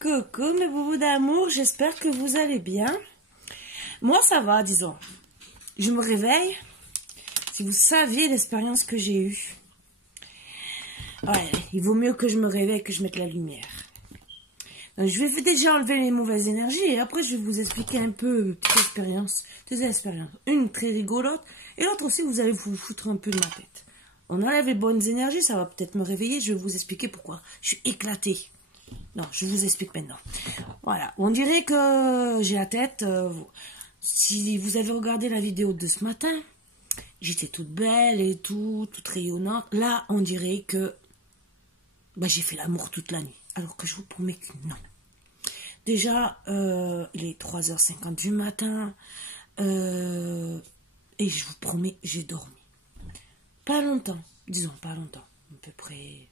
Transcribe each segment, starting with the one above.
Coucou mes boubous d'amour, j'espère que vous allez bien. Moi ça va, disons. Je me réveille. Si vous saviez l'expérience que j'ai eue. Ouais, il vaut mieux que je me réveille que je mette la lumière. Donc, je vais déjà enlever les mauvaises énergies et après je vais vous expliquer un peu deux expériences. Une très rigolote et l'autre aussi vous allez vous foutre un peu de ma tête. On enlève les bonnes énergies, ça va peut-être me réveiller, je vais vous expliquer pourquoi. Je suis éclatée. Non, je vous explique maintenant. Voilà, on dirait que j'ai la tête... si vous avez regardé la vidéo de ce matin, j'étais toute belle et tout, toute rayonnante. Là, on dirait que j'ai fait l'amour toute la nuit. Alors que je vous promets que non. Déjà, il est 3h50 du matin. Et je vous promets, j'ai dormi. Pas longtemps, disons pas longtemps. À peu près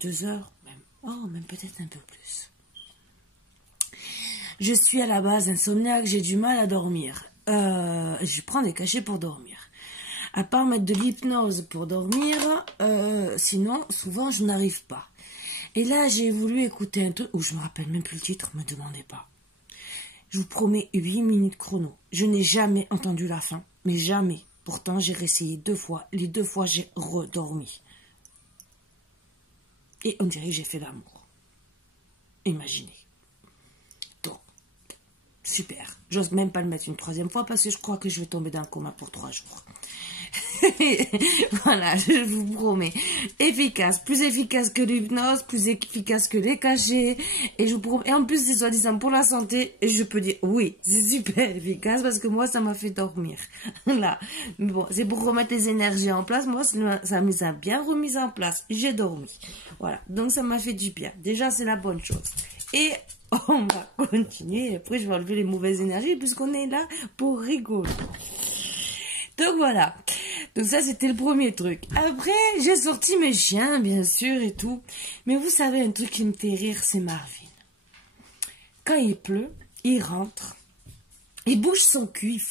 2 heures, même. Oh, même peut-être un peu plus. Je suis à la base insomniaque, j'ai du mal à dormir. Je prends des cachets pour dormir. À part mettre de l'hypnose pour dormir, sinon, souvent, je n'arrive pas. Et là, j'ai voulu écouter un truc, où je me rappelle même plus le titre, me demandez pas. Je vous promets 8 minutes chrono. Je n'ai jamais entendu la fin, mais jamais. Pourtant, j'ai réessayé 2 fois. Les 2 fois, j'ai redormi. Et on dirait que j'ai fait l'amour. Imaginez. Donc, super. J'ose même pas le mettre une 3e fois parce que je crois que je vais tomber dans le coma pour 3 jours. Voilà, je vous promets. Efficace, plus efficace que l'hypnose, plus efficace que les cachets. Et je vous promets, et en plus c'est soi-disant pour la santé. Et je peux dire oui, c'est super efficace parce que moi ça m'a fait dormir. Là, mais bon, c'est pour remettre les énergies en place. Moi ça me a bien remis en place. J'ai dormi. Voilà, donc ça m'a fait du bien. Déjà c'est la bonne chose. Et on va continuer. Après je vais enlever les mauvaises énergies puisqu'on est là pour rigoler. Donc voilà, donc ça c'était le premier truc. Après j'ai sorti mes chiens bien sûr et tout. Mais vous savez un truc qui me fait rire, c'est Marvin. Quand il pleut, il rentre, il bouge son cul.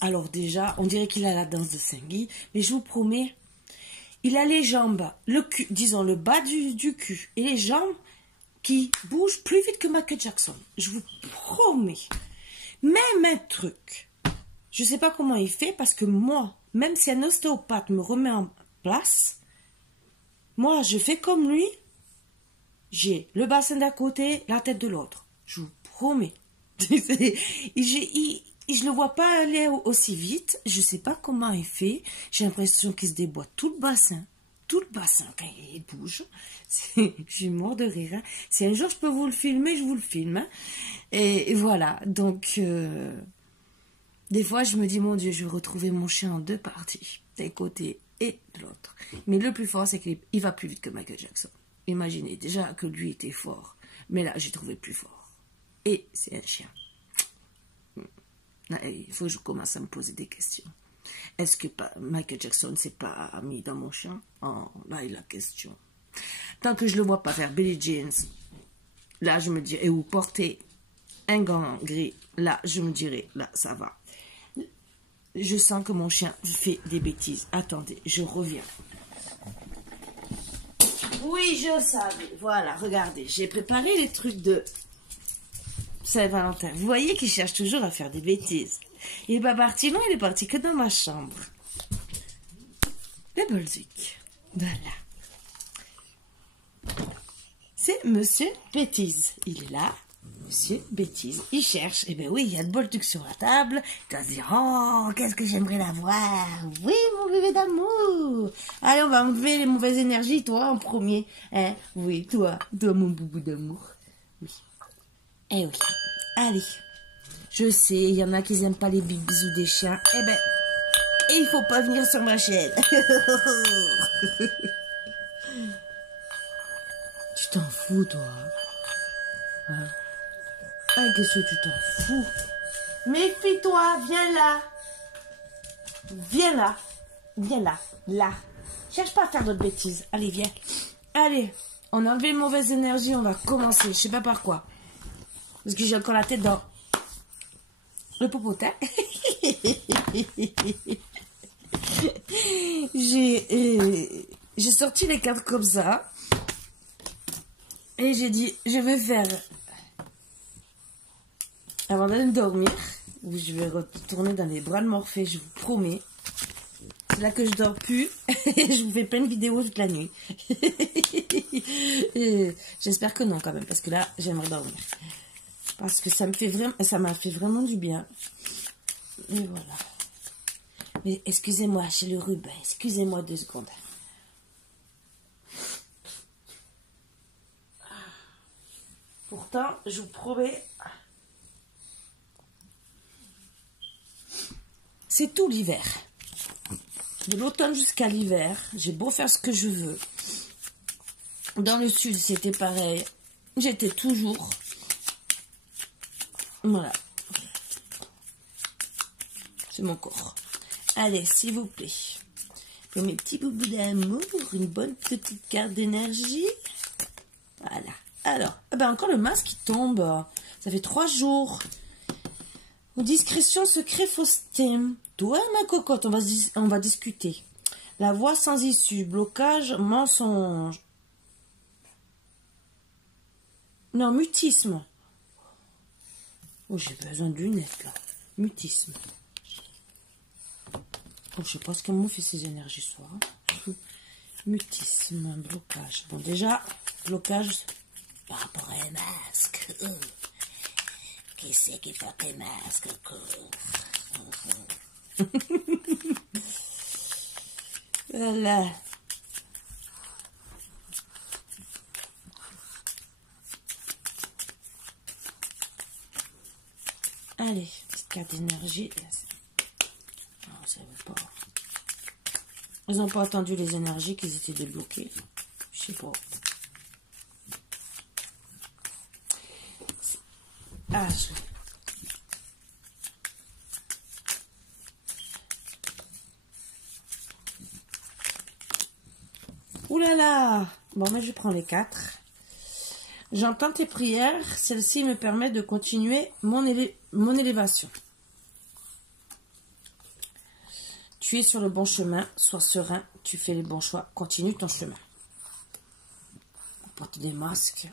Alors déjà, on dirait qu'il a la danse de Saint-Guy. Mais je vous promets, il a les jambes, le cul, disons le bas du cul. Et les jambes qui bougent plus vite que Michael Jackson. Je vous promets. Même un truc. Je ne sais pas comment il fait parce que moi, même si un ostéopathe me remet en place, moi, je fais comme lui. J'ai le bassin d'un côté, la tête de l'autre. Je vous promets. Je ne le vois pas aller aussi vite. Je ne sais pas comment il fait. J'ai l'impression qu'il se déboîte tout le bassin. Tout le bassin quand il bouge. Je suis mort de rire. Hein. Si un jour je peux vous le filmer, je vous le filme. Hein. Et voilà. Donc... des fois, je me dis, mon Dieu, je vais retrouver mon chien en 2 parties, d'un côté et de l'autre. Mais le plus fort, c'est qu'il va plus vite que Michael Jackson. Imaginez, déjà que lui était fort, mais là, j'ai trouvé plus fort. Et c'est un chien. Il faut que je commence à me poser des questions. Est-ce que Michael Jackson s'est pas mis dans mon chien? Oh, là, il a question. Tant que je le vois pas faire Billie Jean, là, je me dirais, ou porter un gant gris, là, je me dirais, là, ça va. Je sens que mon chien fait des bêtises. Attendez, je reviens. Oui, je savais. Voilà, regardez. J'ai préparé les trucs de Saint-Valentin. Vous voyez qu'il cherche toujours à faire des bêtises. Il n'est pas parti loin, il est parti que dans ma chambre. Le Bolduc. Voilà. C'est Monsieur Bêtise. Il est là. Monsieur Bêtise, il cherche. Eh bien oui, il y a le Bolduc sur la table. Il va se dire, oh, qu'est-ce que j'aimerais l'avoir. Oui, mon bébé d'amour. Allez, on va enlever les mauvaises énergies, toi, en premier. Hein? Oui, toi, mon boubou d'amour. Oui. Eh oui. Allez. Je sais, il y en a qui n'aiment pas les bisous des chiens. Eh ben, il faut pas venir sur ma chaîne. Tu t'en fous, toi. Hein? Ah, qu'est-ce que tu t'en fous? Méfie-toi, viens là. Viens là. Viens là. Là. Cherche pas à faire d'autres bêtises. Allez, viens. Allez, on a enlevé les mauvaises énergies, on va commencer. Je sais pas par quoi. Parce que j'ai encore la tête dans le popotin. J'ai sorti les cartes comme ça. Et j'ai dit, je vais faire avant d'aller dormir, où je vais retourner dans les bras de Morphée, je vous promets. C'est là que je dors plus et je vous fais plein de vidéos toute la nuit. J'espère que non quand même, parce que là, j'aimerais dormir. Parce que ça m'a fait vraiment du bien. Et voilà. Mais excusez-moi, j'ai le rhume. Excusez-moi 2 secondes. Pourtant, je vous promets, c'est tout l'hiver. De l'automne jusqu'à l'hiver, j'ai beau faire ce que je veux. Dans le sud, c'était pareil. J'étais toujours... Voilà. C'est mon corps. Allez, s'il vous plaît. Pour mes petits boubous d'amour, une bonne petite carte d'énergie. Voilà. Alors, eh ben encore le masque qui tombe. Ça fait 3 jours. Discrétion, secret, fausseté. Toi, ma cocotte, on va discuter. La voie sans issue, blocage, mensonge. Non, mutisme. Oh, j'ai besoin de lunettes, là. Mutisme. Oh, je sais pas ce qu'elle m'a fait ces énergies ce soir. Mutisme, blocage. Bon, déjà, blocage par rapport à un masque. Qui c'est qui porte un masque? Voilà. Allez, petite carte d'énergie. Non, ça veut pas. Ils n'ont pas attendu les énergies qu'ils étaient débloqués. Je sais pas. Ah, Ouh là là. Bon, mais je prends les 4. J'entends tes prières. Celle-ci me permet de continuer mon élévation. Tu es sur le bon chemin. Sois serein. Tu fais les bons choix. Continue ton chemin. Porte des masques.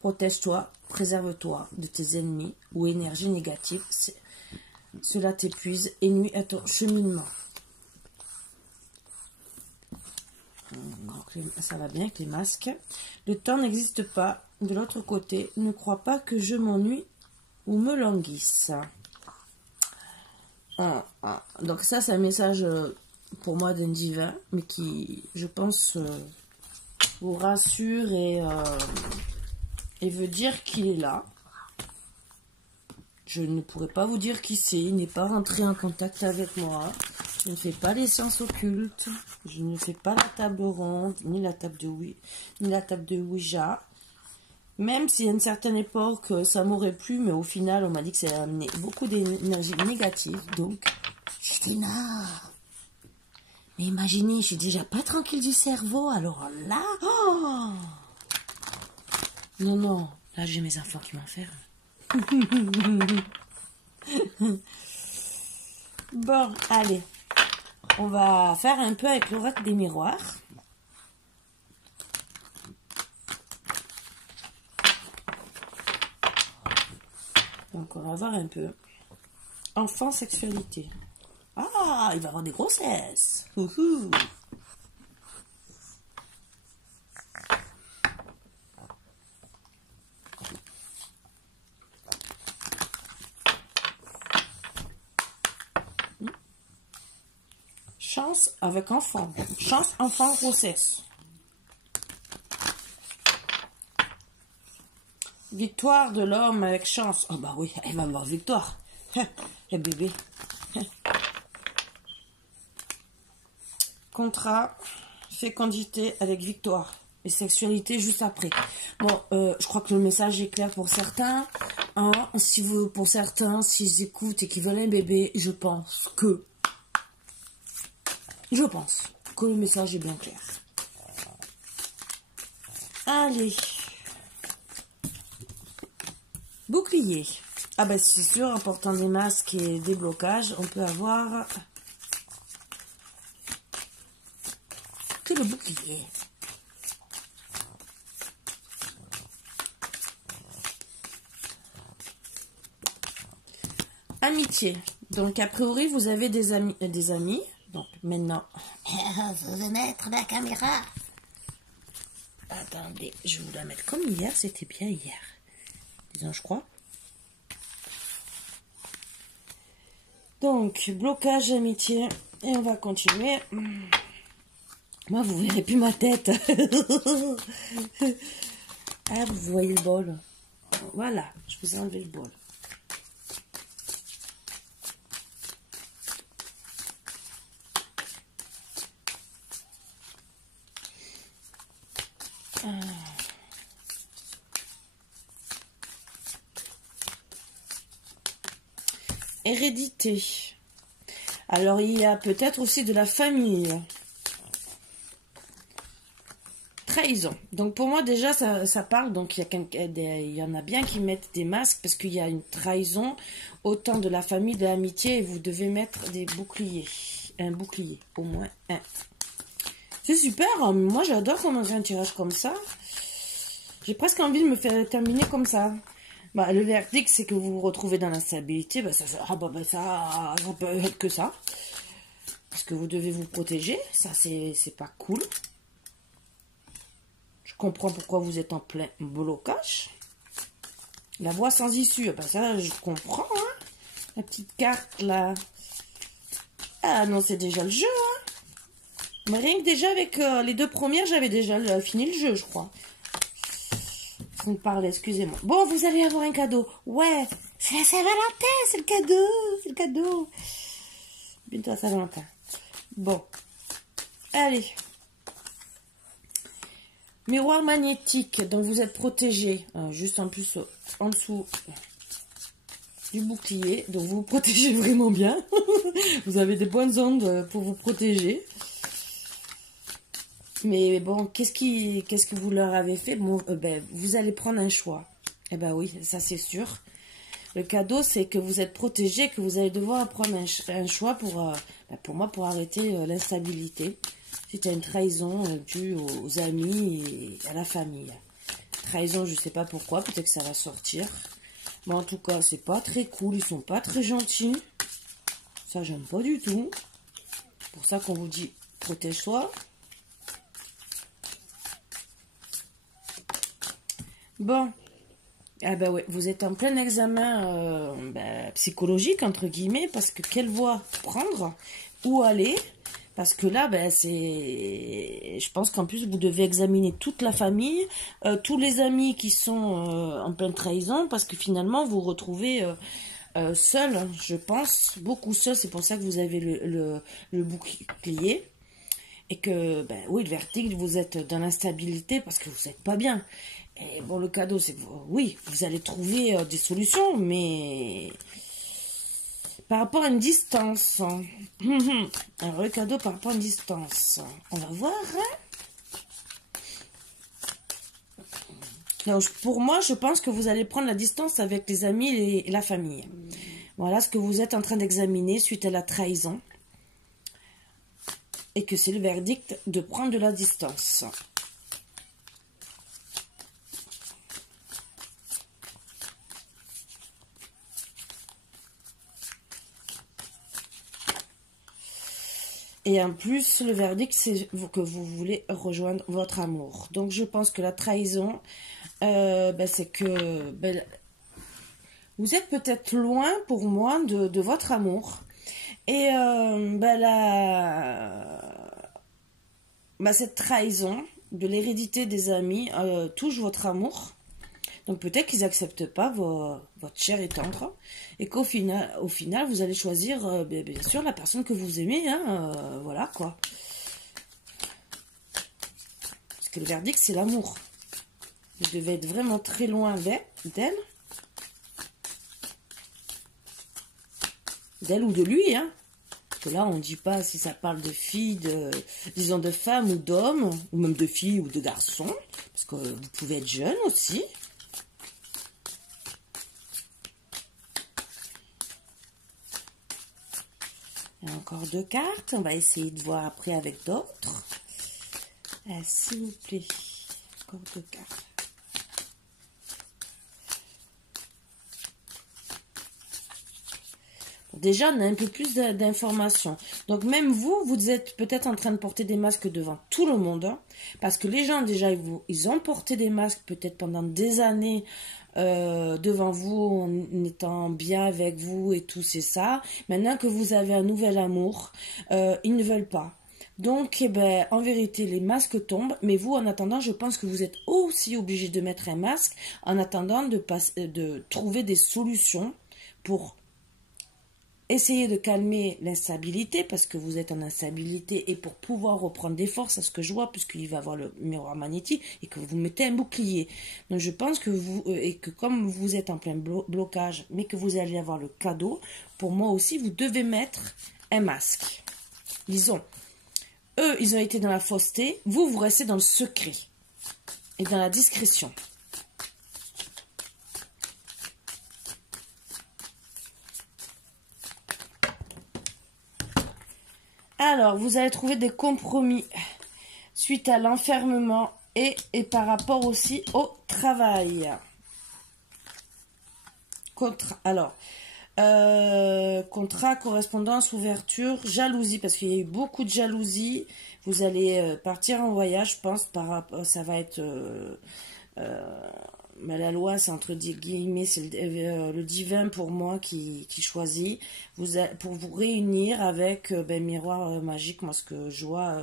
Protège-toi. Préserve-toi de tes ennemis ou énergies négatives. Cela t'épuise et nuit à ton cheminement. Donc, ça va bien avec les masques. Le temps n'existe pas. De l'autre côté, ne crois pas que je m'ennuie ou me languisse. Donc ça, c'est un message pour moi d'un divin, mais qui, je pense, vous rassure et veut dire qu'il est là. Je ne pourrais pas vous dire qui c'est. Il n'est pas rentré en contact avec moi. Je ne fais pas les sciences occultes. Je ne fais pas la table ronde, ni la table de Ouija. Même si à une certaine époque, ça m'aurait plu, mais au final, on m'a dit que ça a amené beaucoup d'énergie négative. Donc, je dis non. Mais imaginez, je suis déjà pas tranquille du cerveau. Alors là, oh non, non. Là, j'ai mes enfants qui m'enferment. Bon, allez. On va faire un peu avec l'oracle des miroirs. Donc, on va voir un peu. Enfant, sexualité. Ah, il va y avoir des grossesses. Ouhou. Chance avec enfant. Chance, enfant, grossesse. Victoire de l'homme avec chance. Oh bah oui, elle va avoir victoire. Et bébé. Contrat, fécondité avec victoire. Et sexualité juste après. Bon, je crois que le message est clair pour certains. Hein, pour certains, s'ils écoutent et qu'ils veulent un bébé, je pense que le message est bien clair. Allez. Bouclier. Ah ben c'est sûr, en portant des masques et des blocages, on peut avoir que le bouclier. amitié. Donc, a priori, vous avez des amis. Donc, maintenant, Je vais mettre la caméra. attendez, je vais vous la mettre comme hier. C'était bien hier. Disons, je crois. Donc, blocage, amitié. Et on va continuer. Moi, vous verrez plus ma tête. Ah, vous voyez le bol. Voilà, je vous ai enlevé le bol. Hérédité. Alors, il y a peut-être aussi de la famille. Trahison. Donc, pour moi, déjà, ça parle. Donc, il y en a bien qui mettent des masques parce qu'il y a une trahison autant de la famille, de l'amitié. Et vous devez mettre des boucliers. Un bouclier, au moins un. C'est super. Moi, j'adore qu'on ait un tirage comme ça. J'ai presque envie de me faire terminer comme ça. Bah, le verdict, c'est que vous vous retrouvez dans l'instabilité. Bah, ça peut être que ça. Parce que vous devez vous protéger. Ça, c'est pas cool. Je comprends pourquoi vous êtes en plein blocage. La voie sans issue. Bah, ça, je comprends. Hein. La petite carte, là. Ah non, c'est déjà le jeu. Hein. Mais rien que déjà avec les deux premières, j'avais déjà fini le jeu, je crois. On parle, excusez-moi. Bon, vous allez avoir un cadeau. Ouais, c'est la Saint-Valentin, c'est le cadeau, c'est le cadeau. Bientôt la Saint-Valentin. Bon, allez. Miroir magnétique, donc vous êtes protégé. Juste en plus, en dessous du bouclier. Donc vous vous protégez vraiment bien. Vous avez des bonnes ondes pour vous protéger. Mais bon, qu'est-ce que vous leur avez fait? Bon, ben, vous allez prendre un choix. Eh ben oui, ça c'est sûr. Le cadeau, c'est que vous êtes protégé, que vous allez devoir prendre un choix pour moi, pour arrêter l'instabilité. C'était une trahison due aux amis et à la famille. Trahison, je ne sais pas pourquoi, peut-être que ça va sortir. Mais en tout cas, c'est pas très cool, ils sont pas très gentils. Ça, j'aime pas du tout. C'est pour ça qu'on vous dit, protège-toi. Bon, ah ben ouais, vous êtes en plein examen psychologique, entre guillemets, parce que quelle voie prendre, où aller, parce que là, ben je pense qu'en plus, vous devez examiner toute la famille, tous les amis qui sont en pleine trahison, parce que finalement, vous vous retrouvez seul, je pense, beaucoup seul, c'est pour ça que vous avez le bouclier. Et que, ben oui, le verdict, vous êtes dans l'instabilité parce que vous n'êtes pas bien. Et bon, le cadeau, c'est que, oui, vous allez trouver des solutions, mais par rapport à une distance. Alors, le cadeau par rapport à une distance. On va voir. Donc, pour moi, je pense que vous allez prendre la distance avec les amis et la famille. Voilà ce que vous êtes en train d'examiner suite à la trahison. Et que c'est le verdict de prendre de la distance. Et en plus, le verdict, c'est que vous voulez rejoindre votre amour. Donc, je pense que la trahison, c'est que vous êtes peut-être loin, pour moi, de votre amour. Et cette trahison de l'hérédité des amis touche votre amour. Donc peut-être qu'ils n'acceptent pas votre chair et tendre. Et qu'au final, vous allez choisir, bien sûr, la personne que vous aimez. Hein, voilà, quoi. Parce que le verdict, c'est l'amour. Vous devez être vraiment très loin d'elle. D'elle ou de lui, hein. Parce que là, on ne dit pas si ça parle de filles, disons de femmes ou d'hommes, ou même de filles ou de garçons. Parce que vous pouvez être jeune aussi. Il y a encore 2 cartes. On va essayer de voir après avec d'autres. S'il vous plaît. Encore 2 cartes. Déjà, on a un peu plus d'informations. Donc, même vous, vous êtes peut-être en train de porter des masques devant tout le monde. Hein, parce que les gens, déjà, ils ont porté des masques peut-être pendant des années devant vous, en étant bien avec vous et tout, c'est ça. Maintenant que vous avez un nouvel amour, ils ne veulent pas. Donc, eh ben, en vérité, les masques tombent. Mais vous, en attendant, je pense que vous êtes aussi obligé de mettre un masque en attendant de trouver des solutions pour essayez de calmer l'instabilité parce que vous êtes en instabilité et pour pouvoir reprendre des forces à ce que je vois puisqu'il va avoir le miroir magnétique et que vous mettez un bouclier. Donc je pense que vous et que comme vous êtes en plein blocage mais que vous allez avoir le cadeau, pour moi aussi vous devez mettre un masque. Ils ont été dans la fausseté, vous restez dans le secret et dans la discrétion. Alors, vous allez trouver des compromis suite à l'enfermement et par rapport aussi au travail. Contrat, correspondance, ouverture, jalousie, parce qu'il y a eu beaucoup de jalousie. Vous allez partir en voyage, je pense, ça va être... mais la loi, c'est entre guillemets, c'est le divin pour moi qui choisit. Pour vous réunir avec miroir magique, moi ce que je vois,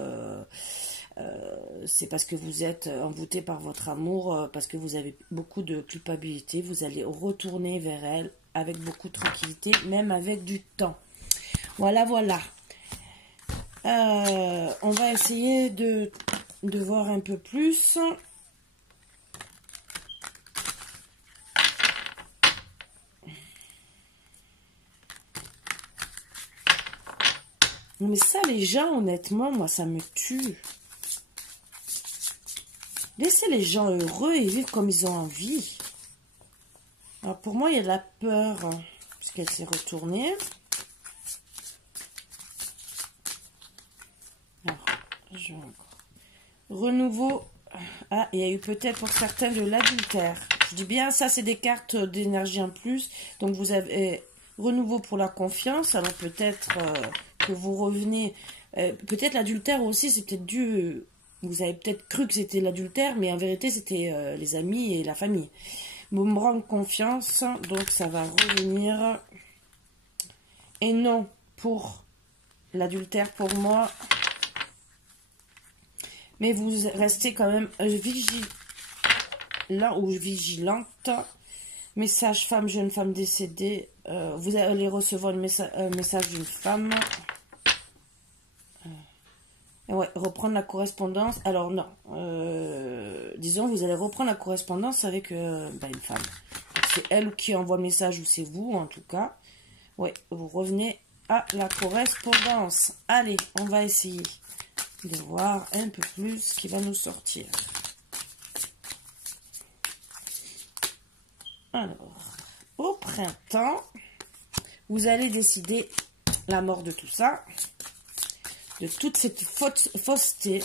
c'est parce que vous êtes envoûté par votre amour, parce que vous avez beaucoup de culpabilité. Vous allez retourner vers elle avec beaucoup de tranquillité, même avec du temps. Voilà, voilà. On va essayer de voir un peu plus. Mais ça, les gens, honnêtement, moi, ça me tue. Laissez les gens heureux et vivre comme ils ont envie. Alors, pour moi, il y a de la peur, hein, puisqu'elle s'est retournée. Alors, renouveau. Ah, il y a eu peut-être pour certains de l'adultère. Je dis bien, ça, c'est des cartes d'énergie en plus. Donc, vous avez renouveau pour la confiance. Alors, peut-être... que vous revenez, peut-être l'adultère aussi, c'est peut-être dû, vous avez peut-être cru que c'était l'adultère, mais en vérité, c'était les amis et la famille. Vous me rendez confiance, donc ça va revenir. Et non, pour l'adultère, pour moi, mais vous restez quand même vigilant ou vigilante. Message femme, jeune femme décédée. Vous allez recevoir un message d'une femme. Ouais, reprendre la correspondance. Alors non, disons vous allez reprendre la correspondance avec une femme. C'est elle qui envoie le message ou c'est vous en tout cas. Ouais, vous revenez à la correspondance. Allez, on va essayer de voir un peu plus ce qui va nous sortir. Alors, au printemps, vous allez décider la mort de tout ça. De toute cette fausseté.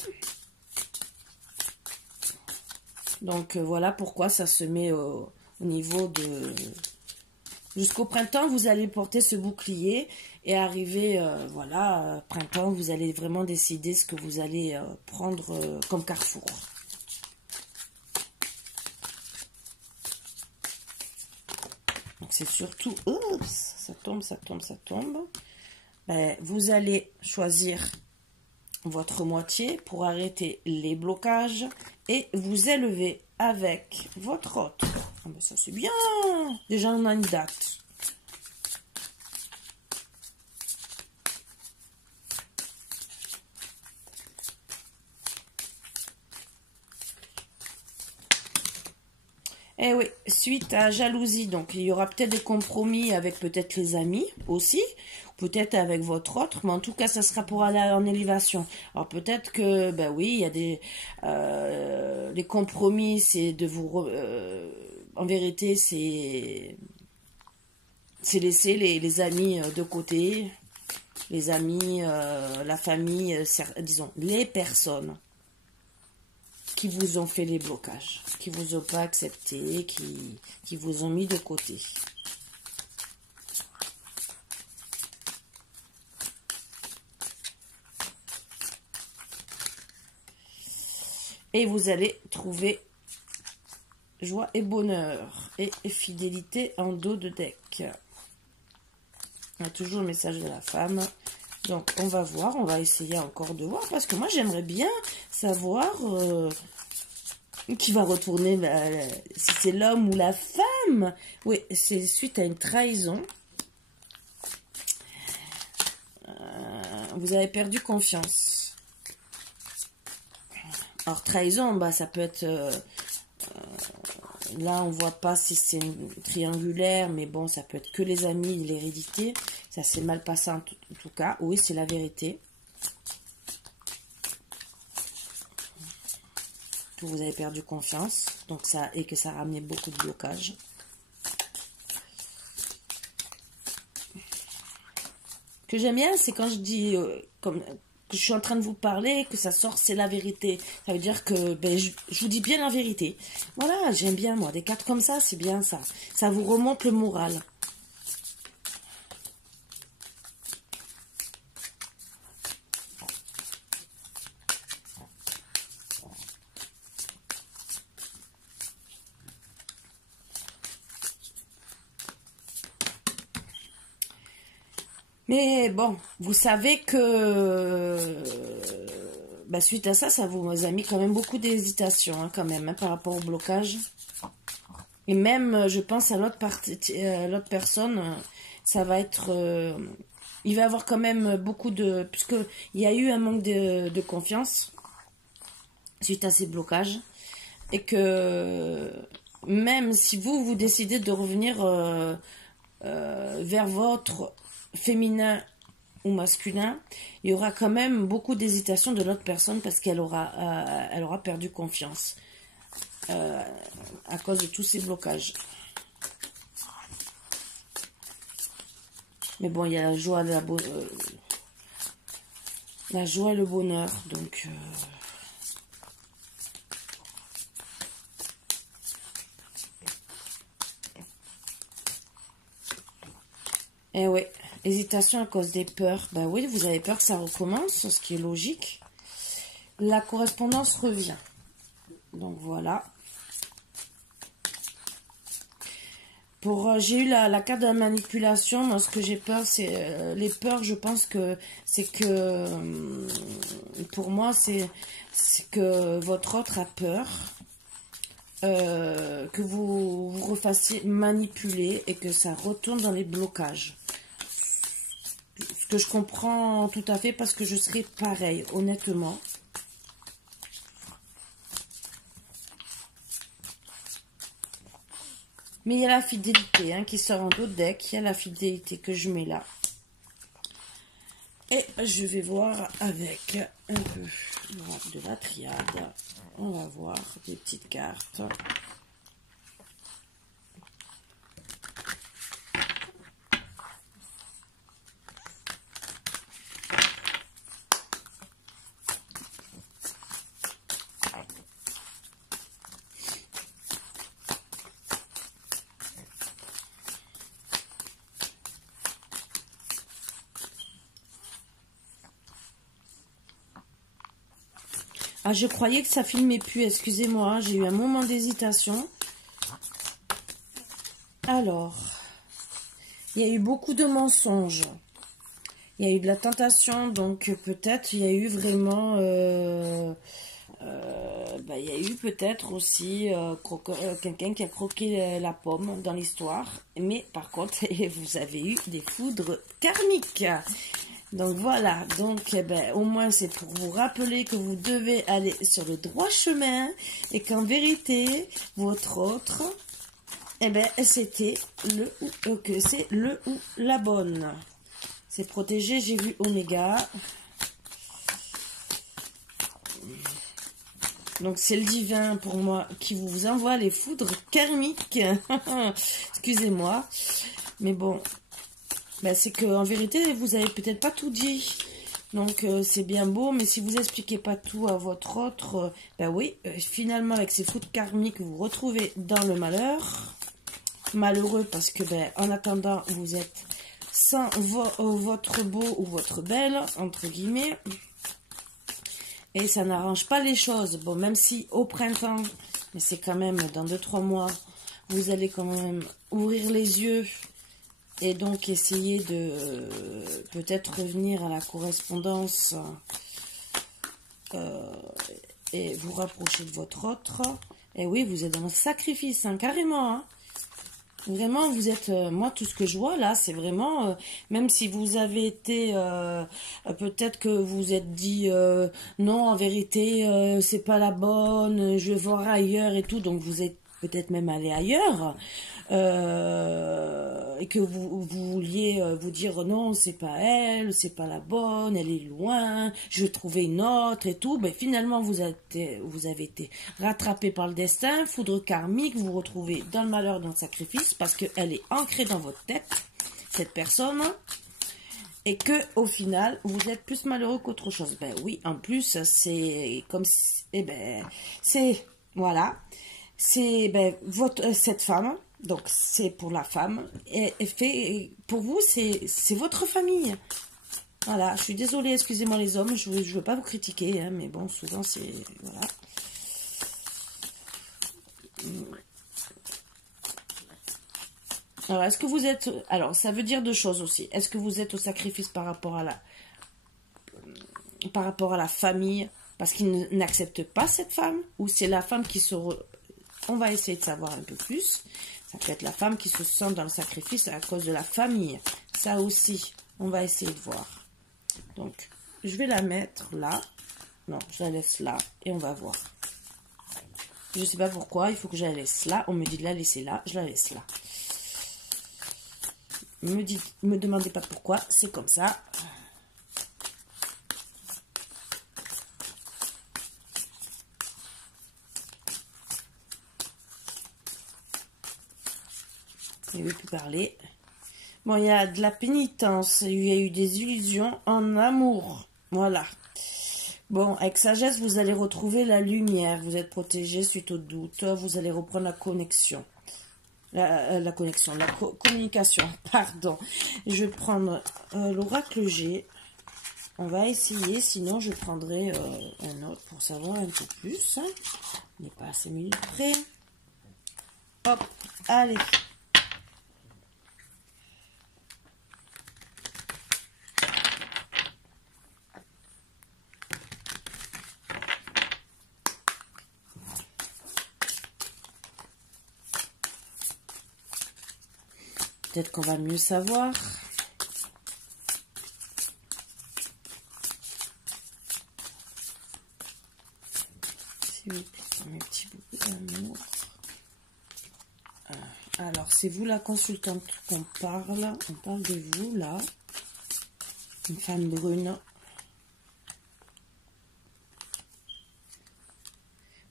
Donc voilà pourquoi ça se met au niveau de... Jusqu'au printemps, vous allez porter ce bouclier et arriver, voilà, printemps, vous allez vraiment décider ce que vous allez prendre comme carrefour. Donc c'est surtout... Oups, ça tombe, ça tombe, ça tombe. Vous allez choisir votre moitié pour arrêter les blocages et vous élever avec votre autre. Ah ben ça c'est bien. Déjà on a une date. Eh oui, suite à jalousie, donc il y aura peut-être des compromis avec peut-être les amis aussi, peut-être avec votre autre, mais en tout cas, ça sera pour aller en élévation. Alors peut-être que, ben oui, il y a les compromis, c'est de vous... en vérité, c'est laisser les amis de côté, les amis, la famille, disons, les personnes qui vous ont fait les blocages, qui vous ont pas accepté, qui vous ont mis de côté. Et vous allez trouver joie et bonheur et fidélité en dos de deck. On a toujours le message de la femme. Donc, on va voir, on va essayer encore de voir. Parce que moi, j'aimerais bien savoir qui va retourner, si c'est l'homme ou la femme. Oui, c'est suite à une trahison. Vous avez perdu confiance. Alors, trahison, bah, ça peut être... là, on voit pas si c'est triangulaire, mais bon, ça peut être que les amis, l'hérédité. Ça s'est mal passé en tout cas. Oui, c'est la vérité. Que vous avez perdu confiance. Donc ça, et que ça a ramené beaucoup de blocages. Ce que j'aime bien, c'est quand je dis... comme que je suis en train de vous parler, que ça sort, c'est la vérité. Ça veut dire que ben, je vous dis bien la vérité. Voilà, j'aime bien, moi. Des cartes comme ça, c'est bien ça. Ça vous remonte le moral. Mais bon, vous savez que bah, suite à ça, ça vous a mis quand même beaucoup d'hésitation, hein, quand même, hein, par rapport au blocage. Et même, je pense à l'autre personne, ça va être... il va avoir quand même beaucoup de... Puisqu'il y a eu un manque de confiance suite à ces blocages. Et que même si vous décidez de revenir vers votre... féminin ou masculin, il y aura quand même beaucoup d'hésitation de l'autre personne parce qu'elle aura, elle aura perdu confiance à cause de tous ces blocages. Mais bon, il y a la joie, la joie et le bonheur, donc... Eh oui, hésitation à cause des peurs. Ben oui, vous avez peur que ça recommence, ce qui est logique. La correspondance revient. Donc voilà. J'ai eu la carte de la manipulation. Moi, ce que j'ai peur, c'est les peurs. Je pense que c'est que pour moi, c'est que votre autre a peur. Que vous vous refassiez manipuler et que ça retourne dans les blocages. Ce que je comprends tout à fait parce que je serais pareil, honnêtement. Mais il y a la fidélité hein, qui sort en dos de deck. Il y a la fidélité que je mets là. Et je vais voir avec un peu de la triade. On va voir des petites cartes. Ah, je croyais que ça filmait plus, excusez-moi, j'ai eu un moment d'hésitation. Alors, il y a eu beaucoup de mensonges. Il y a eu de la tentation, donc peut-être il y a eu vraiment... il y a eu peut-être aussi quelqu'un qui a croqué la pomme dans l'histoire. Mais par contre, vous avez eu des foudres karmiques. Donc voilà, donc au moins c'est pour vous rappeler que vous devez aller sur le droit chemin et qu'en vérité, votre autre, c'était c'est le ou la bonne. C'est protégé, j'ai vu Oméga. Donc c'est le divin pour moi qui vous envoie les foudres karmiques. Excusez-moi, mais bon... c'est qu'en vérité, vous avez peut-être pas tout dit. Donc, c'est bien beau, mais si vous expliquez pas tout à votre autre, oui, finalement, avec ces foudres karmiques, vous vous retrouvez dans le malheur. Malheureux parce que, en attendant, vous êtes sans votre beau ou votre belle, entre guillemets. Et ça n'arrange pas les choses. Bon, même si au printemps, mais c'est quand même dans 2-3 mois, vous allez quand même ouvrir les yeux et donc essayer de peut-être revenir à la correspondance et vous rapprocher de votre autre. Et oui, vous êtes dans un sacrifice, hein, carrément. Hein. Vraiment, vous êtes... moi, tout ce que je vois, là, c'est vraiment... même si vous avez été... peut-être que vous êtes dit... non, en vérité, c'est pas la bonne, je vais voir ailleurs et tout. Donc, vous êtes peut-être même allé ailleurs. Et que vous vouliez vous dire non, c'est pas elle, c'est pas la bonne, elle est loin, je vais trouver une autre et tout. Ben, finalement, vous avez été rattrapé par le destin, foudre karmique, vous vous retrouvez dans le malheur, dans le sacrifice, parce qu'elle est ancrée dans votre tête, cette personne, et que au final, vous êtes plus malheureux qu'autre chose. Ben oui, en plus, c'est comme si, eh ben, c'est, voilà, c'est ben, cette femme. Donc, c'est pour la femme. Et pour vous, c'est votre famille. Voilà, je suis désolée, excusez-moi les hommes, je veux pas vous critiquer, hein, mais bon, souvent, c'est... Voilà. Alors, est-ce que vous êtes... Alors, ça veut dire deux choses aussi. Est-ce que vous êtes au sacrifice par rapport à la famille, parce qu'ils n'acceptent pas cette femme, ou c'est la femme qui se... On va essayer de savoir un peu plus. Ça peut être la femme qui se sent dans le sacrifice à cause de la famille. Ça aussi, on va essayer de voir. Donc, je vais la mettre là. Non, je la laisse là et on va voir. Je ne sais pas pourquoi, il faut que je la laisse là. On me dit de la laisser là, je la laisse là. Me demandez pas pourquoi, c'est comme ça. Il ne veut plus parler. Bon, il y a de la pénitence. Il y a eu des illusions en amour. Voilà. Bon, avec sagesse, vous allez retrouver la lumière. Vous êtes protégé suite au doute. Vous allez reprendre la connexion. La communication. Pardon. Je vais prendre l'oracle G. On va essayer. Sinon, je prendrai un autre pour savoir un peu plus. On n'est pas à 5 minutes près. Hop. Allez. Peut-être qu'on va mieux savoir. S'il vous plaît, mes petits bouts d'amour. Alors, c'est vous la consultante qu'on parle. On parle de vous, là. Une femme brune.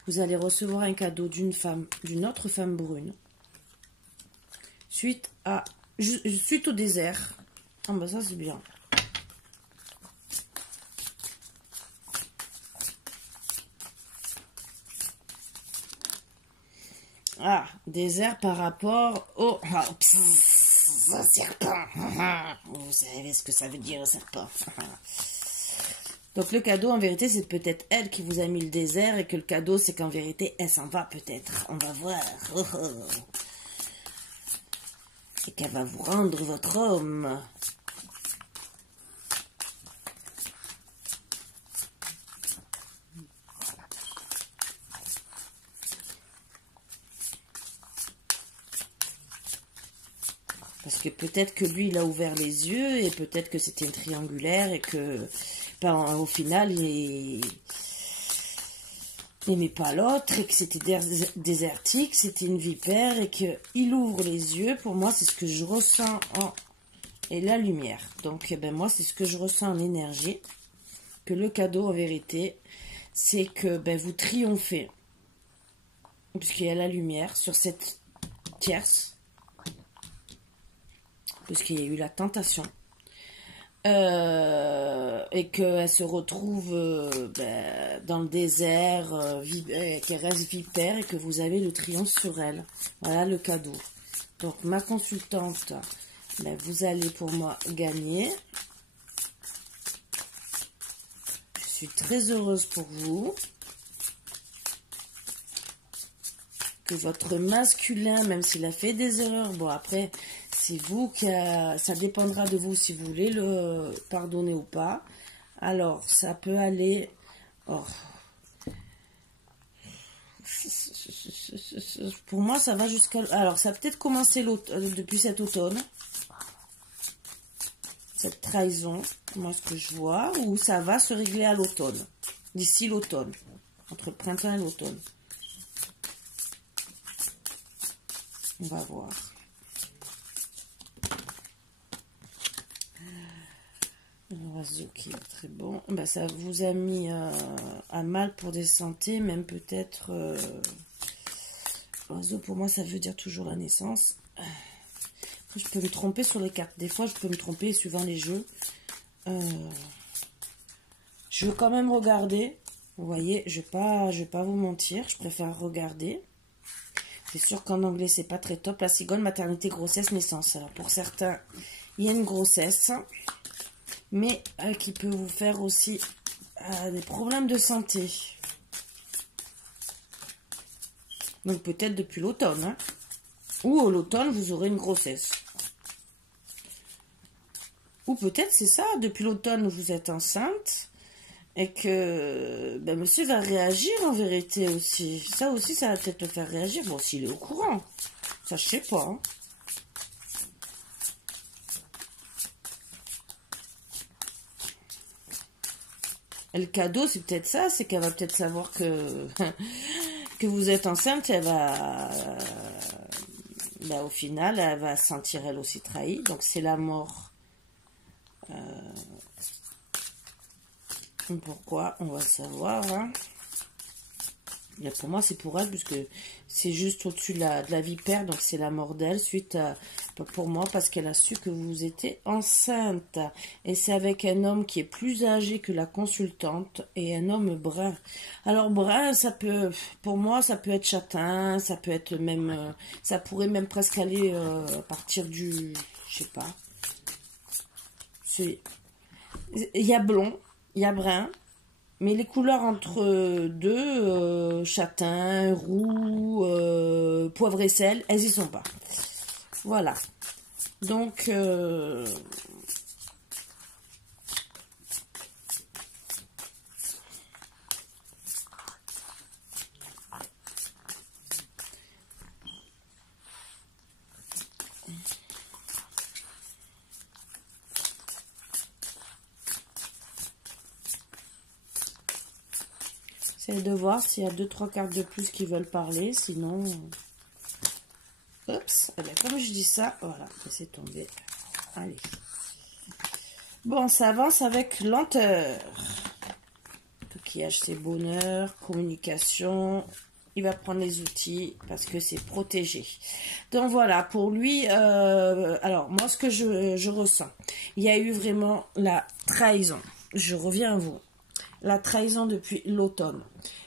Vous allez recevoir un cadeau d'une autre femme brune. Suite au désert. Ah bah ça c'est bien. Ah, désert par rapport au serpent. Vous savez ce que ça veut dire, serpent. Donc le cadeau, en vérité, c'est peut-être elle qui vous a mis le désert et que le cadeau, c'est qu'en vérité, elle s'en va peut-être. On va voir. Et qu'elle va vous rendre votre homme. Parce que peut-être que lui, il a ouvert les yeux et peut-être que c'était une triangulaire et que, ben, au final, il n'aimait pas l'autre et que c'était désertique, c'était une vipère et qu'il ouvre les yeux. Pour moi, c'est ce que je ressens et la lumière. Donc, ben, moi, c'est ce que je ressens en énergie. Que le cadeau, en vérité, c'est que ben, vous triomphez. Puisqu'il y a la lumière sur cette tierce. Puisqu'il y a eu la tentation. Et qu'elle se retrouve ben, dans le désert, qu'elle reste vipère et que vous avez le triomphe sur elle. Voilà le cadeau. Donc ma consultante, ben, vous allez pour moi gagner. Je suis très heureuse pour vous. Que votre masculin, même s'il a fait des erreurs, bon après, c'est vous qui ça dépendra de vous si vous voulez le pardonner ou pas. Alors, ça peut aller... Oh. Pour moi, ça va jusqu'à... Alors, ça a peut-être commencé depuis cet automne. Cette trahison, moi, ce que je vois. Ou ça va se régler à l'automne. D'ici l'automne. Entre le printemps et l'automne. On va voir. L'oiseau qui est très bon. Ben, ça vous a mis à mal pour des santé, même peut-être... L'oiseau, pour moi, ça veut dire toujours la naissance. Après, je peux me tromper sur les cartes. Des fois, je peux me tromper suivant les jeux. Je veux quand même regarder. Vous voyez, je vais pas vous mentir. Je préfère regarder. C'est sûr qu'en anglais, c'est pas très top. La cigogne, maternité, grossesse, naissance. Alors, pour certains, il y a une grossesse, mais qui peut vous faire aussi des problèmes de santé. Donc, peut-être depuis l'automne. Hein. Ou à l'automne, vous aurez une grossesse. Ou peut-être, c'est ça, depuis l'automne, vous êtes enceinte. Et que ben, monsieur va réagir en vérité aussi. Ça aussi, ça va peut-être le faire réagir. Bon, s'il est au courant. Ça, je sais pas. Hein. Et le cadeau, c'est peut-être ça. C'est qu'elle va peut-être savoir que, que vous êtes enceinte. Elle va... ben, au final, elle va se sentir elle aussi trahie. Donc, c'est la mort. Pourquoi? On va savoir. Hein. Mais pour moi, c'est pour elle, puisque c'est juste au-dessus de la vipère. Donc, c'est la mort d'elle, suite à... Pour moi, parce qu'elle a su que vous étiez enceinte. Et c'est avec un homme qui est plus âgé que la consultante. Et un homme brun. Alors, brun, ça peut... Pour moi, ça peut être châtain. Ça peut être même... ça pourrait même presque aller à partir du... Je sais pas. Il y a blond. Il y a brun, mais les couleurs entre deux, châtain, roux, poivre et sel, elles y sont pas. Voilà. Donc, c'est de voir s'il y a 2-3 cartes de plus qui veulent parler, sinon... Oups, eh bien, comme je dis ça, voilà, c'est tombé. Allez. Bon, ça avance avec lenteur. Coquillage, c'est bonheur, communication. Il va prendre les outils parce que c'est protégé. Donc voilà, pour lui, alors moi, ce que je ressens, il y a eu vraiment la trahison. Je reviens à vous. La trahison depuis l'automne.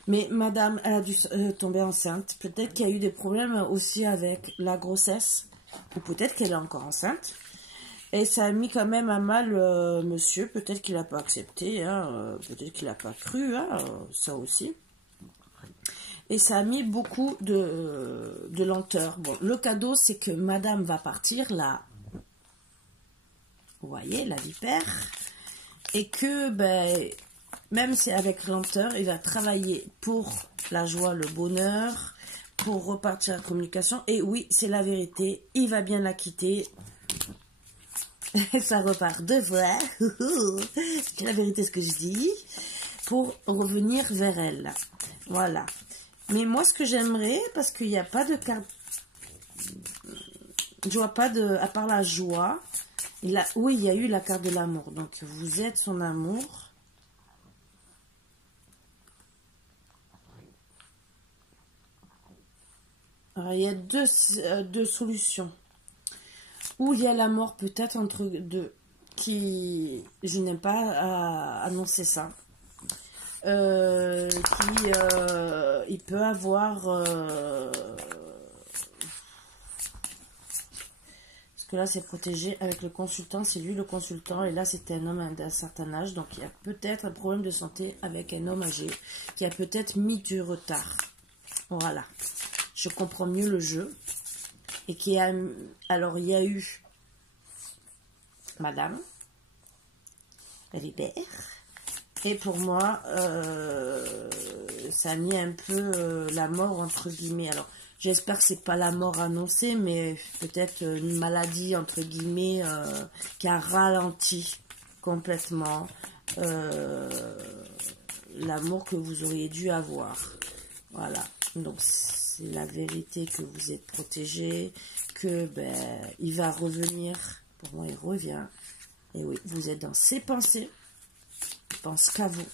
Mais madame, elle a dû tomber enceinte. Peut-être qu'il y a eu des problèmes aussi avec la grossesse. Ou peut-être qu'elle est encore enceinte. Et ça a mis quand même à mal monsieur. Peut-être qu'il n'a pas accepté. Hein, peut-être qu'il n'a pas cru. Hein, ça aussi. Et ça a mis beaucoup de lenteur. Bon, le cadeau, c'est que madame va partir là. Vous voyez, la vipère. Et que, ben... Même si avec lenteur, il va travailler pour la joie, le bonheur, pour repartir à la communication. Et oui, c'est la vérité, il va bien la quitter. Ça repart deux fois. C'est la vérité ce que je dis. Pour revenir vers elle. Voilà. Mais moi, ce que j'aimerais, parce qu'il n'y a pas de carte... Je vois pas de... À part la joie. Oui, il y a eu la carte de l'amour. Donc, vous êtes son amour. Alors, il y a deux solutions. Ou il y a la mort peut-être entre deux. Qui, je n'aime pas annoncer ça. Il peut avoir... ce que là, c'est protégé avec le consultant. C'est lui le consultant. Et là, c'était un homme d'un certain âge. Donc, il y a peut-être un problème de santé avec un homme âgé qui a peut-être mis du retard. Voilà. Je comprends mieux le jeu. Et qui a... Alors, il y a eu Madame Ribert. Et pour moi, ça a mis un peu la mort entre guillemets. Alors, j'espère que c'est pas la mort annoncée, mais peut-être une maladie entre guillemets qui a ralenti complètement l'amour que vous auriez dû avoir. Voilà. Donc c'est la vérité que vous êtes protégé, que il va revenir. Pour moi, il revient. Et oui, vous êtes dans ses pensées. Il pense qu'à vous.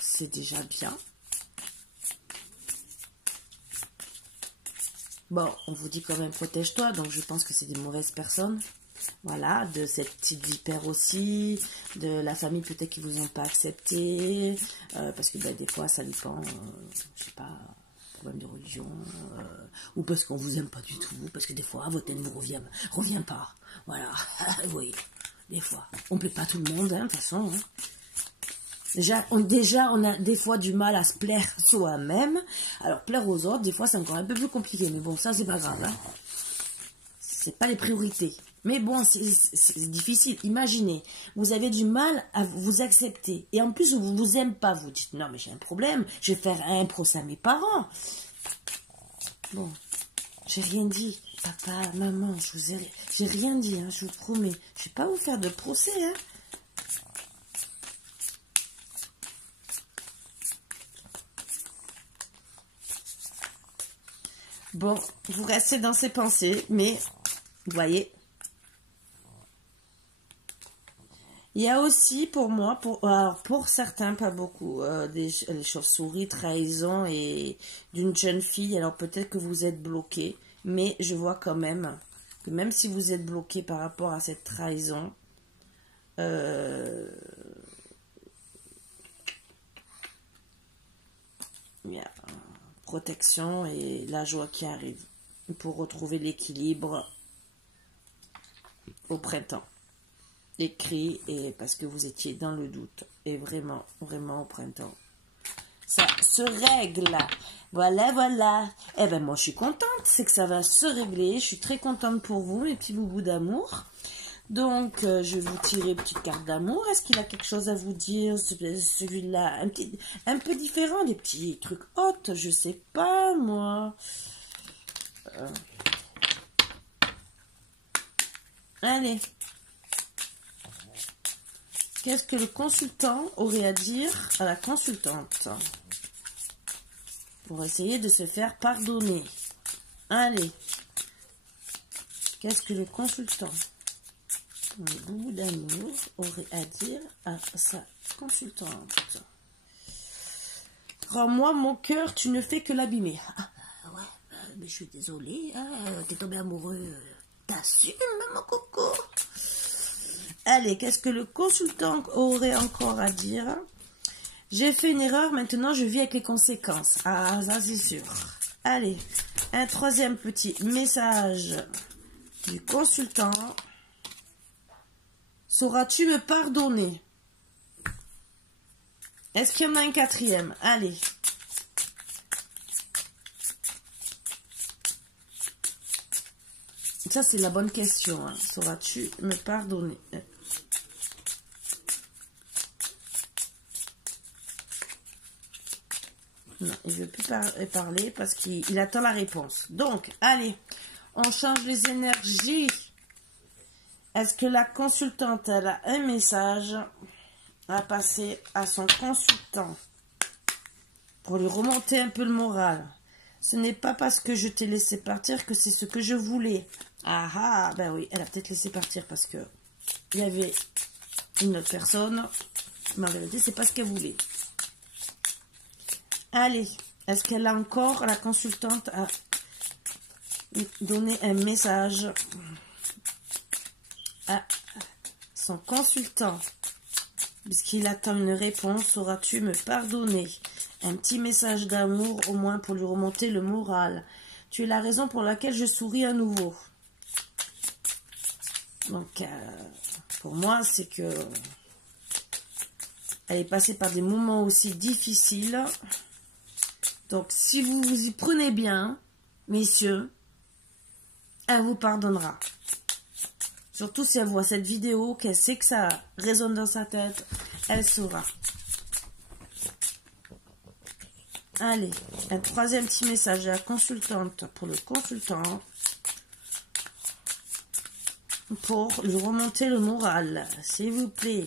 C'est déjà bien. Bon, on vous dit quand même protège-toi, donc je pense que c'est des mauvaises personnes. Voilà, de cette petite vipère aussi, de la famille peut-être qui vous ont pas accepté, parce que des fois ça dépend, je sais pas, problème de religion, ou parce qu'on vous aime pas du tout, parce que des fois votre haine vous revient pas. Voilà, oui, des fois. On plaît pas tout le monde, hein, de toute façon. Hein. Déjà, on a des fois du mal à se plaire soi-même. Alors, plaire aux autres, des fois, c'est encore un peu plus compliqué. Mais bon, ça, c'est pas grave. Hein. C'est pas les priorités. Mais bon, c'est difficile. Imaginez, vous avez du mal à vous accepter. Et en plus, vous vous aimez pas. Vous dites, non, mais j'ai un problème. Je vais faire un procès à mes parents. Bon, j'ai rien dit. Papa, maman, j'ai rien dit. Hein, je vous promets. Je vais pas vous faire de procès, hein. Bon, vous restez dans ces pensées, mais, vous voyez, il y a aussi pour moi, pour certains, pas beaucoup, les chauves-souris, trahison et d'une jeune fille. Alors peut-être que vous êtes bloqué, mais je vois quand même que même si vous êtes bloqué par rapport à cette trahison, il y a protection et la joie qui arrive pour retrouver l'équilibre au printemps. Écrit, et parce que vous étiez dans le doute, et vraiment au printemps ça se règle. Voilà, voilà. Eh ben moi je suis contente, c'est que ça va se régler. Je suis très contente pour vous, mes petits boubous d'amour. Donc je vais vous tirer une petite carte d'amour. Est-ce qu'il a quelque chose à vous dire, celui-là, un peu différent, des petits trucs hot, je sais pas moi. Allez. Qu'est-ce que le consultant aurait à dire à la consultante pour essayer de se faire pardonner? Allez. Qu'est-ce que le consultant, le bout d'amour, aurait à dire à sa consultante? Rends-moi mon cœur, tu ne fais que l'abîmer. Ah, ouais, mais je suis désolée, hein, t'es tombé amoureux. T'assumes, mon coco. Allez, qu'est-ce que le consultant aurait encore à dire? J'ai fait une erreur, maintenant je vis avec les conséquences. Ah, ça c'est sûr. Allez, un troisième petit message du consultant. Sauras-tu me pardonner? Est-ce qu'il y en a un quatrième? Allez. Ça, c'est la bonne question. Hein. Sauras-tu me pardonner? Non, il ne veut plus parler parce qu'il attend la réponse. Donc, allez, on change les énergies. Est-ce que la consultante, elle a un message à passer à son consultant pour lui remonter un peu le moral? Ce n'est pas parce que je t'ai laissé partir que c'est ce que je voulais. Ah ah, ben oui, elle a peut-être laissé partir parce que il y avait une autre personne. Mais en vérité, c'est pas ce qu'elle voulait. Allez, est-ce qu'elle a encore, la consultante, à donner un message à son consultant, puisqu'il attend une réponse? Sauras-tu me pardonner? Un petit message d'amour, au moins pour lui remonter le moral. Tu es la raison pour laquelle je souris à nouveau. Donc, pour moi, c'est que elle est passée par des moments aussi difficiles. Donc, si vous vous y prenez bien, messieurs, elle vous pardonnera. Surtout si elle voit cette vidéo, qu'elle sait que ça résonne dans sa tête, elle saura. Allez, un troisième petit message à la consultante pour le consultant. Pour lui remonter le moral, s'il vous plaît.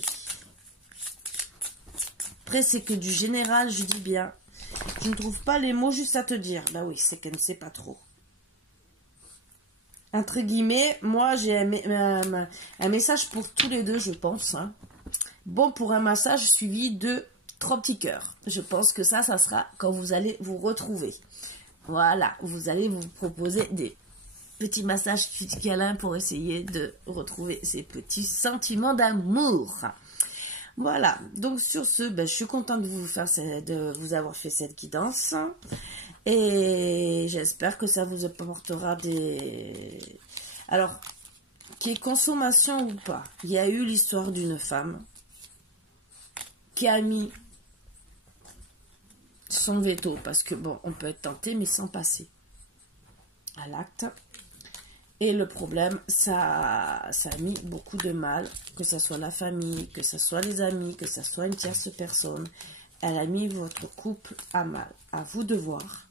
Après, c'est que du général, je dis bien. Je ne trouve pas les mots juste à te dire. Bah oui, c'est qu'elle ne sait pas trop. Entre guillemets, moi, j'ai un message pour tous les deux, je pense. Hein. Bon pour un massage suivi de 3 petits cœurs. Je pense que ça sera quand vous allez vous retrouver. Voilà, vous allez vous proposer des petits massages câlins pour essayer de retrouver ces petits sentiments d'amour. Voilà, donc sur ce, ben, je suis contente de vous avoir fait cette guidance. Et j'espère que ça vous apportera des... Alors, qu'il y ait consommation ou pas, il y a eu l'histoire d'une femme qui a mis son veto, parce que bon, on peut être tenté, mais sans passer à l'acte. Et le problème, ça a mis beaucoup de mal, que ce soit la famille, que ce soit les amis, que ce soit une tierce personne. Elle a mis votre couple à mal. À vous de voir.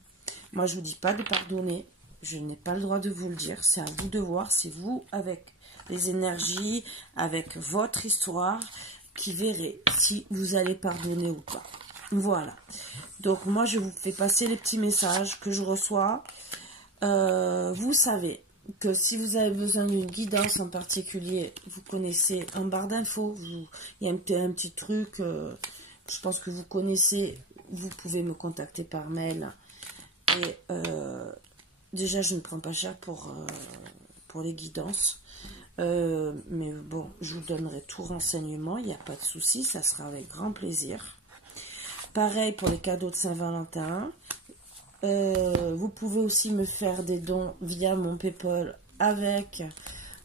Moi, je ne vous dis pas de pardonner. Je n'ai pas le droit de vous le dire. C'est à vous de voir. C'est vous, avec les énergies, avec votre histoire, qui verrez si vous allez pardonner ou pas. Voilà. Donc, moi, je vous fais passer les petits messages que je reçois. Vous savez que si vous avez besoin d'une guidance en particulier, vous connaissez en barre d'infos. Il y a un petit truc, je pense que vous connaissez. Vous pouvez me contacter par mail. Et déjà, je ne prends pas cher pour les guidances. Mais bon, je vous donnerai tout renseignement. Il n'y a pas de souci, ça sera avec grand plaisir. Pareil pour les cadeaux de Saint-Valentin. Vous pouvez aussi me faire des dons via mon PayPal avec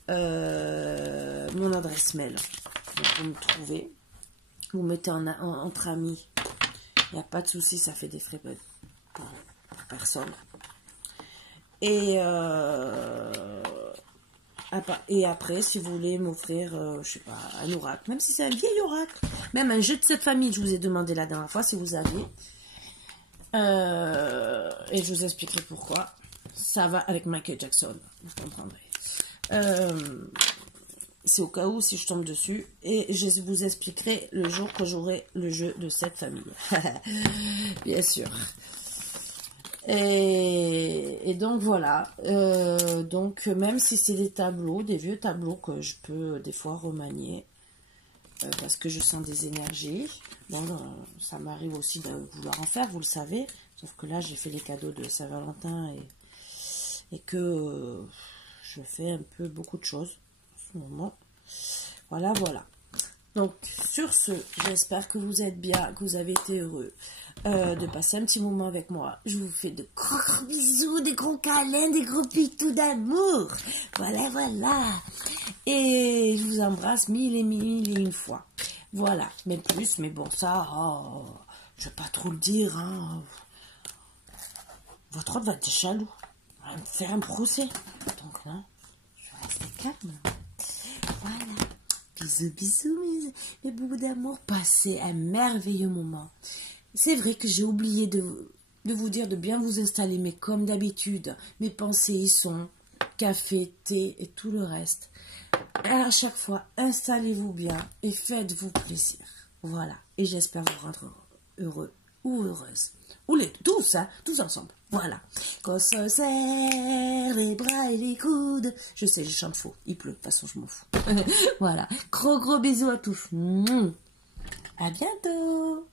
mon adresse mail. Donc, vous me trouvez. Vous mettez entre amis. Il n'y a pas de souci, ça fait des frais pour personne. Et après, si vous voulez m'offrir, je sais pas, un oracle, même si c'est un vieil oracle, même un jeu de cette famille, je vous ai demandé la dernière fois si vous aviez. Et je vous expliquerai pourquoi. Ça va avec Michael Jackson, vous comprendrez. C'est au cas où si je tombe dessus. Et je vous expliquerai le jour que j'aurai le jeu de cette famille. Bien sûr. Et donc voilà. Donc même si c'est des tableaux, des vieux tableaux que je peux des fois remanier. Parce que je sens des énergies. Bon, ça m'arrive aussi de vouloir en faire, vous le savez. Sauf que là, j'ai fait les cadeaux de Saint-Valentin et que je fais un peu beaucoup de choses en ce moment. Voilà, voilà. Donc, sur ce, j'espère que vous êtes bien, que vous avez été heureux de passer un petit moment avec moi. Je vous fais de gros, gros bisous, des gros câlins, des gros pitous d'amour. Voilà, voilà. Et je vous embrasse mille et une fois. Voilà, mais plus, mais bon, ça, je vais pas trop le dire. Hein. Votre autre va être jaloux. On va me faire un procès. Donc là, je vais rester calme. Voilà. Bisous, bisous, mes bouts d'amour. Passez un merveilleux moment. C'est vrai que j'ai oublié de vous dire de bien vous installer, mais comme d'habitude, mes pensées y sont. Café, thé et tout le reste. À chaque fois, installez-vous bien et faites-vous plaisir. Voilà. Et j'espère vous rendre heureux ou heureuse. Ou les tous, hein, tous ensemble. Voilà. Qu'on se serre les bras et les coudes. Je sais, je chante faux. Il pleut. De toute façon, je m'en fous. Voilà. Gros, gros bisous à tous. À bientôt.